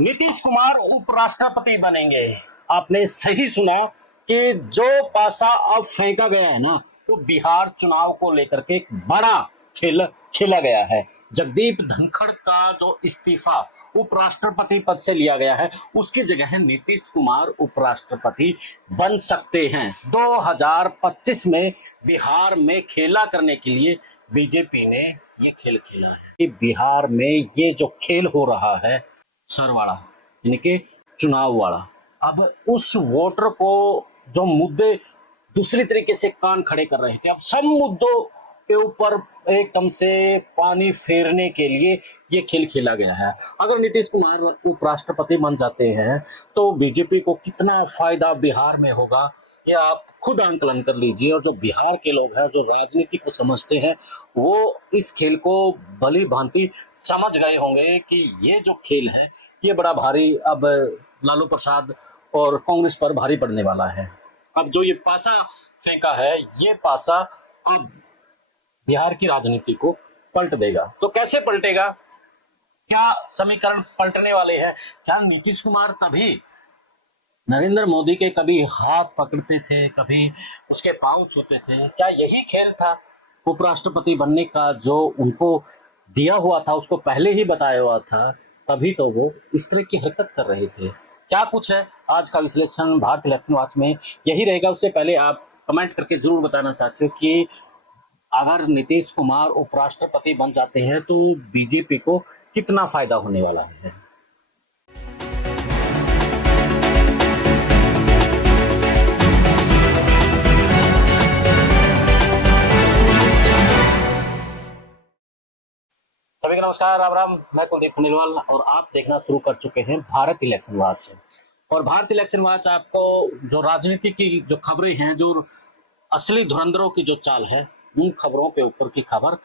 नीतीश कुमार उपराष्ट्रपति बनेंगे। आपने सही सुना कि जो पासा अब फेंका गया है ना, वो बिहार चुनाव को लेकर के एक बड़ा खेल खेला गया है। जगदीप धनखड़ का जो इस्तीफा उपराष्ट्रपति पद से लिया गया है, उसकी जगह नीतीश कुमार उपराष्ट्रपति बन सकते हैं। 2025 में बिहार में खेला करने के लिए बीजेपी ने ये खेल खेला है कि बिहार में ये जो खेल हो रहा है सर वाला, यानी कि चुनाव वाला, अब उस वोटर को जो मुद्दे दूसरी तरीके से कान खड़े कर रहे थे, अब सब मुद्दों के ऊपर एकदम से पानी फेरने के लिए ये खेल खेला गया है। अगर नीतीश कुमार उपराष्ट्रपति बन जाते हैं तो बीजेपी को कितना फायदा बिहार में होगा, ये आप खुद आंकलन कर लीजिए। और जो बिहार के लोग हैं, जो राजनीति को समझते हैं, वो इस खेल को भली भांति समझ गए होंगे कि ये जो खेल है ये बड़ा भारी अब लालू प्रसाद और कांग्रेस पर भारी पड़ने वाला है। अब जो ये पासा फेंका है, ये पासा अब बिहार की राजनीति को पलट देगा। तो कैसे पलटेगा, क्या समीकरण पलटने वाले हैं? क्या नीतीश कुमार तभी नरेंद्र मोदी के कभी हाथ पकड़ते थे, कभी उसके पांव छूते थे? क्या यही खेल था उपराष्ट्रपति बनने का, जो उनको दिया हुआ था, उसको पहले ही बताया हुआ था, तभी तो वो इस तरह की हरकत कर रहे थे? क्या कुछ है आज का विश्लेषण भारत इलेक्शन वॉच में, यही रहेगा। उससे पहले आप कमेंट करके जरूर बताना चाहते हो कि अगर नीतीश कुमार उपराष्ट्रपति बन जाते हैं तो बीजेपी को कितना फायदा होने वाला है। सभी को नमस्कार, राम राम। मैं कुलदीप खंडेलवाल और आप देखना शुरू कर चुके हैं भारत इलेक्शन वॉच। और भारत इलेक्शन वॉच आपको जो राजनीति की जो खबरें हैं, जो असली धुरंधरों की जो चाल है, उन खबरों के ऊपर की खबर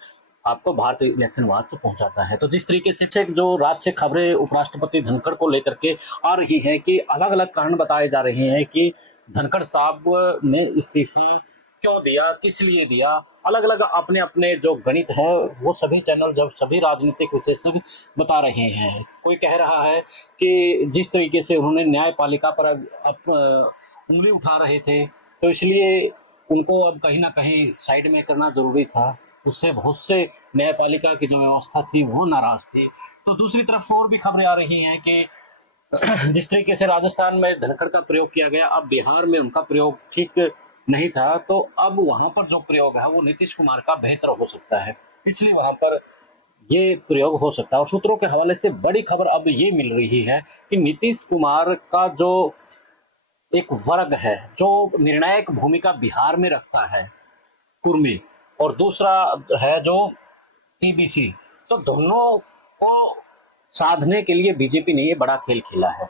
आपको भारत इलेक्शन वॉच से पहुंचाता है। तो जिस तरीके से जो रात से खबरें उपराष्ट्रपति धनखड़ को लेकर के आ रही हैं कि अलग अलग कारण बताए जा रहे हैं कि धनखड़ साहब ने इस्तीफा क्यों दिया, किस लिए दिया, अलग अलग अपने अपने जो गणित है वो सभी चैनल, जब सभी राजनीतिक विशेषज्ञ बता रहे हैं। कोई कह रहा है कि जिस तरीके से उन्होंने न्यायपालिका पर उंगली उठा रहे थे, तो इसलिए उनको अब कहीं ना कहीं साइड में करना जरूरी था। उससे बहुत से न्यायपालिका की जो व्यवस्था थी वो नाराज थी। तो दूसरी तरफ और भी खबरें आ रही हैं कि जिस तरीके से राजस्थान में धनखड़ का प्रयोग किया गया, अब बिहार में उनका प्रयोग ठीक नहीं था, तो अब वहां पर जो प्रयोग है वो नीतीश कुमार का बेहतर हो सकता है, इसलिए वहां पर ये प्रयोग हो सकता है। और सूत्रों के हवाले से बड़ी खबर अब ये मिल रही है कि नीतीश कुमार का जो एक वर्ग है जो निर्णायक भूमिका बिहार में रखता है, कुर्मी, और दूसरा है जो ईबीसी, तो दोनों को साधने के लिए बीजेपी ने ये बड़ा खेल खेला है।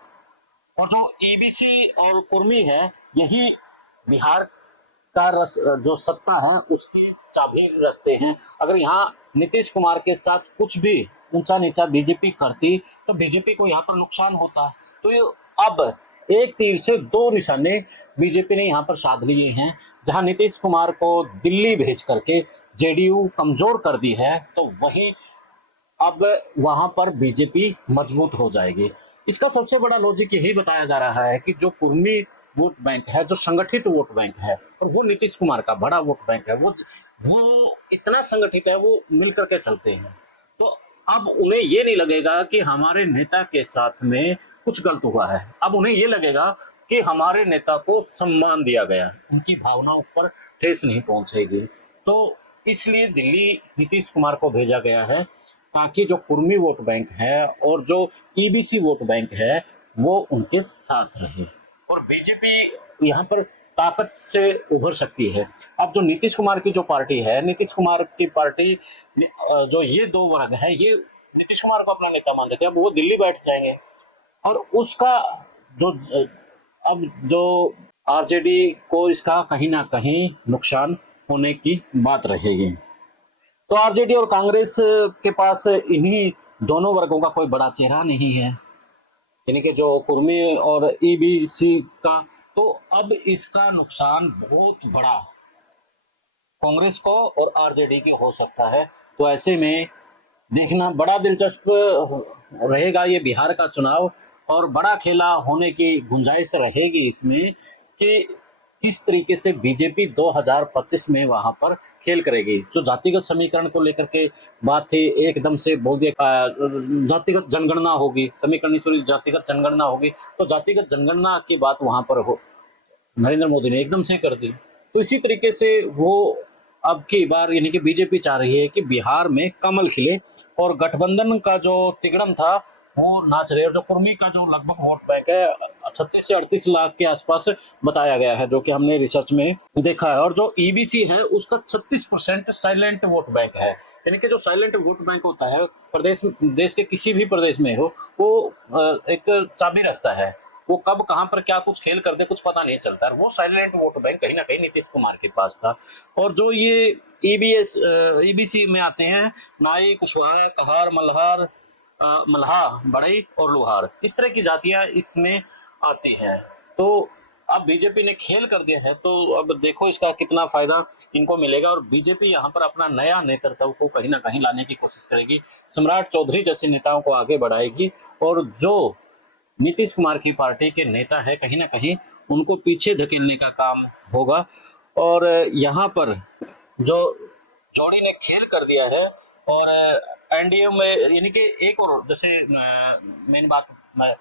और जो ईबीसी और कुर्मी है, यही बिहार का जो सत्ता है उसकी चाबी रखते हैं। अगर यहाँ नीतीश कुमार के साथ कुछ भी ऊंचा नीचा बीजेपी करती तो बीजेपी को यहाँ पर नुकसान होता। तो अब एक तीर से दो निशाने बीजेपी ने यहाँ पर साध लिए हैं। जहाँ नीतीश कुमार को दिल्ली भेज करके जेडीयू कमजोर कर दी है, तो वहीं अब वहां पर बीजेपी मजबूत हो जाएगी। इसका सबसे बड़ा लॉजिक यही बताया जा रहा है कि जो कुर्मी वोट बैंक है, जो संगठित वोट बैंक है, और वो नीतीश कुमार का बड़ा वोट बैंक है, वो इतना संगठित है, वो मिल करके चलते हैं। तो अब उन्हें ये नहीं लगेगा कि हमारे नेता के साथ में कुछ गलत हुआ है, अब उन्हें ये लगेगा कि हमारे नेता को सम्मान दिया गया, उनकी भावनाओं पर ठेस नहीं पहुंचेगी। तो इसलिए दिल्ली नीतीश कुमार को भेजा गया है ताकि जो कुर्मी वोट बैंक है और जो ईबीसी वोट बैंक है वो उनके साथ रहे और बीजेपी यहाँ पर ताकत से उभर सकती है। अब जो नीतीश कुमार की जो पार्टी है, नीतीश कुमार की पार्टी जो ये दो वर्ग है, ये नीतीश कुमार को अपना नेता मानते थे, अब वो दिल्ली बैठ जाएंगे और उसका जो अब जो आरजेडी को इसका कहीं ना कहीं नुकसान होने की बात रहेगी। तो आरजेडी और कांग्रेस के पास इन्हीं दोनों वर्गों का कोई बड़ा चेहरा नहीं है, यानी कि जो कुर्मी और ईबीसी का। तो अब इसका नुकसान बहुत बड़ा कांग्रेस को और आरजेडी की हो सकता है। तो ऐसे में देखना बड़ा दिलचस्प रहेगा ये बिहार का चुनाव। और बड़ा खेला होने की गुंजाइश रहेगी इसमें कि किस तरीके से बीजेपी 2025 में वहां पर खेल करेगी। जो जातिगत समीकरण को लेकर के बात थी, एकदम से बोल दिया जातिगत जनगणना होगी, समीकरण नहीं, सॉरी, जातिगत जनगणना होगी। तो जातिगत जनगणना की बात वहां पर नरेंद्र मोदी ने एकदम से कर दी। तो इसी तरीके से वो अब की बार यानी कि बीजेपी चाह रही है कि बिहार में कमल खिले और गठबंधन का जो तिगड़म था वो नाच रहे। और जो कुर्मी का जो लगभग वोट बैंक है 36 से 38 लाख के आसपास बताया गया है, जो कि हमने रिसर्च में देखा है। और जो ईबीसी है उसका 36% साइलेंट वोट बैंक है, यानी कि जो साइलेंट वोट बैंक होता है प्रदेश, देश के किसी भी प्रदेश में हो, वो एक चाबी रखता है, वो कब कहां पर क्या कुछ खेल कर दे कुछ पता नहीं चलता है। वो साइलेंट वोट बैंक कहीं ना कहीं नीतीश कुमार के पास था। और जो ये ईबीसी में आते हैं, नाई, कुशवाहा, कहार, मल्हा, बढ़ई और लोहार, इस तरह की जातियां इसमें आती हैं। तो अब बीजेपी ने खेल कर दिया है, तो अब देखो इसका कितना फायदा इनको मिलेगा। और बीजेपी यहाँ पर अपना नया नेतृत्व को कहीं ना कहीं लाने की कोशिश करेगी, सम्राट चौधरी जैसे नेताओं को आगे बढ़ाएगी, और जो नीतीश कुमार की पार्टी के नेता है कहीं ना कहीं उनको पीछे धकेलने का काम होगा। और यहाँ पर जो जोड़ी ने खेल कर दिया है, और एनडीए में यानी कि एक और जैसे मेन बात मैं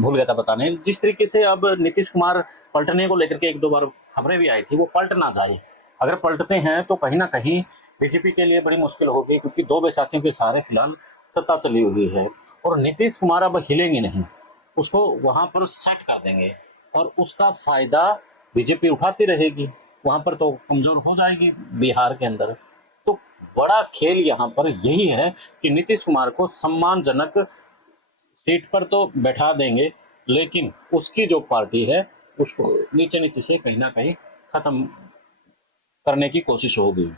भूल गया था बताने, जिस तरीके से अब नीतीश कुमार पलटने को लेकर के एक दो बार खबरें भी आई थी, वो पलट ना जाए। अगर पलटते हैं तो कहीं ना कहीं बीजेपी के लिए बड़ी मुश्किल होगी, क्योंकि दो बैसाखियों के सहारे फिलहाल सत्ता चली हुई है और नीतीश कुमार अब हिलेंगे नहीं, उसको वहां पर सेट कर देंगे और उसका फायदा बीजेपी उठाती रहेगी, वहां पर तो कमजोर हो जाएगी बिहार के अंदर। तो बड़ा खेल यहाँ पर यही है कि नीतीश कुमार को सम्मानजनक सीट पर तो बैठा देंगे, लेकिन उसकी जो पार्टी है उसको नीचे नीचे से कहीं ना कहीं खत्म करने की कोशिश होगी,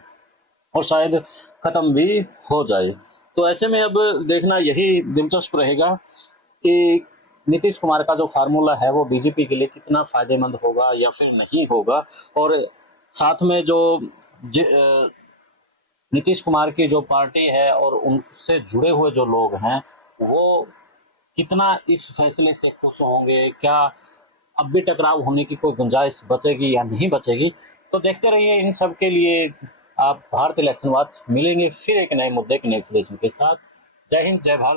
और शायद खत्म भी हो जाए। तो ऐसे में अब देखना यही दिलचस्प रहेगा कि नीतीश कुमार का जो फार्मूला है वो बीजेपी के लिए कितना फायदेमंद होगा या फिर नहीं होगा। और साथ में जो नीतीश कुमार की जो पार्टी है और उनसे जुड़े हुए जो लोग हैं वो कितना इस फैसले से खुश होंगे, क्या अब भी टकराव होने की कोई गुंजाइश बचेगी या नहीं बचेगी। तो देखते रहिए, इन सब के लिए आप भारत इलेक्शन वॉच मिलेंगे फिर एक नए मुद्दे के नए विश्लेषण के साथ। जय हिंद, जय भारत।